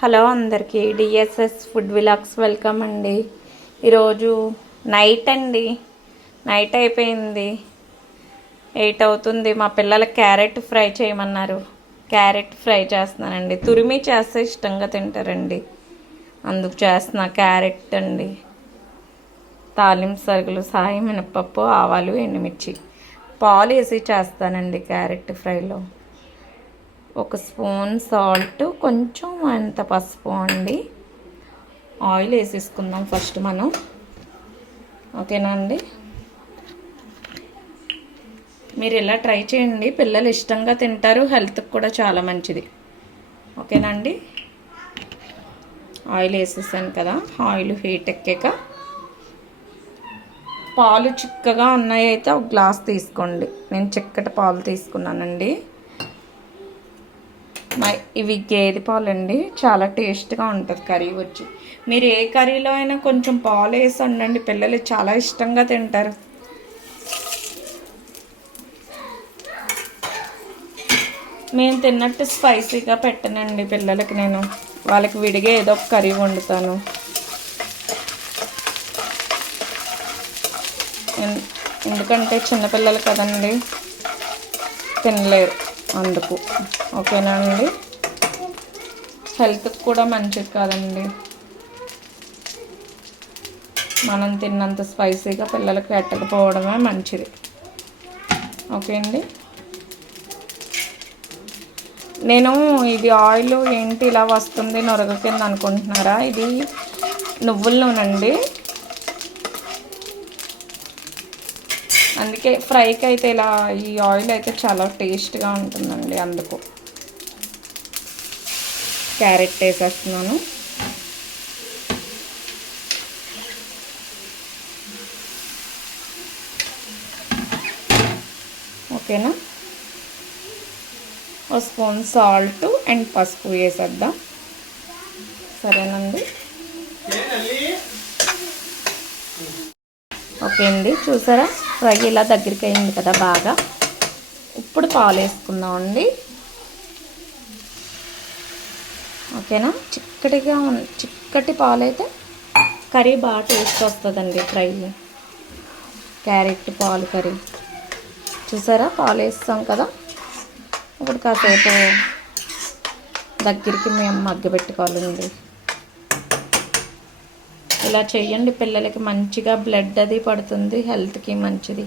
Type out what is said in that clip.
Hello అందరికీ DSS food vlogs welcome అండి. ఈరోజు నైట్ అండి, నైట్ అయిపోయింది, 8 అవుతుంది. మా పిల్లలకి క్యారెట్ ఫ్రై చేయమన్నారు. క్యారెట్ ఫ్రై చేస్తున్నానండి. తురిమి చేస్తే ఇష్టంగా తింటారండి, అందుకు చేస్తున్నా. క్యారెట్ అండి, తాలింపు సరుకులు, సాయి మినపప్పు, ఆవాలు, ఎండుమిర్చి, పాలు వేసి చేస్తానండి క్యారెట్ ఫ్రైలో. 1 స్పూన్ సాల్ట్, కొంచెం అంత పసుపు అండి. ఆయిల్ వేసేసుకుందాం ఫస్ట్ మనం, ఓకేనా అండి. మీరు ఇలా ట్రై చేయండి, పిల్లలు ఇష్టంగా తింటారు, హెల్త్కి కూడా చాలా మంచిది, ఓకేనా అండి. ఆయిల్ వేసేసాను కదా, ఆయిల్ హీట్ ఎక్కాక పాలు చిక్కగా ఉన్నాయి అయితే 1 గ్లాస్ తీసుకోండి. నేను చిక్కటి పాలు తీసుకున్నానండి. ఇవి గేదె పాలు అండి, చాలా టేస్ట్గా ఉంటుంది కర్రీ వచ్చి. మీరు ఏ కర్రీలో అయినా కొంచెం పాలు వేసి వండండి, పిల్లలు చాలా ఇష్టంగా తింటారు. మేము తిన్నట్టు స్పైసీగా పెట్టనండి పిల్లలకి, నేను వాళ్ళకి విడిగా ఏదో ఒక కర్రీ వండుతాను. ఎందుకంటే చిన్నపిల్లలు కదండి, తినలేరు, అందుకు. ఓకేనా అండి. హెల్త్కి కూడా మంచిది కాదండి, మనం తిన్నంత స్పైసీగా పిల్లలకి పెట్టకపోవడమే మంచిది, ఓకే అండి. నేను ఇది ఆయిల్ ఏంటి ఇలా వస్తుంది నొరగ కింద అనుకుంటున్నారా, ఇది నువ్వుల నూనె అండి. అందుకే ఫ్రైకి అయితే ఇలా ఈ ఆయిల్ అయితే చాలా టేస్ట్గా ఉంటుందండి, అందుకు. క్యారెట్ వేసేస్తున్నాను. ఓకేనా. 1 స్పూన్ సాల్ట్ అండ్ పసుపు వేసేద్దాం, సరేనండి. ఓకే అండి, చూసారా ఫ్రై ఇలా దగ్గరికి అయింది కదా బాగా. ఇప్పుడు పాలు వేసుకుందామండి, ఓకేనా. చిక్కటి పాలు అయితే కర్రీ బాగా టేస్ట్ వస్తుందండి, ఫ్రై క్యారెట్ పాలు కర్రీ. చూసారా పాలు వేస్తాం కదా, ఇప్పుడు కాసేపు దగ్గరికి మేము మగ్గబెట్టుకోవాలండి. ఇలా చేయండి, పిల్లలకి మంచిగా బ్లడ్ అది పడుతుంది, హెల్త్కి మంచిది.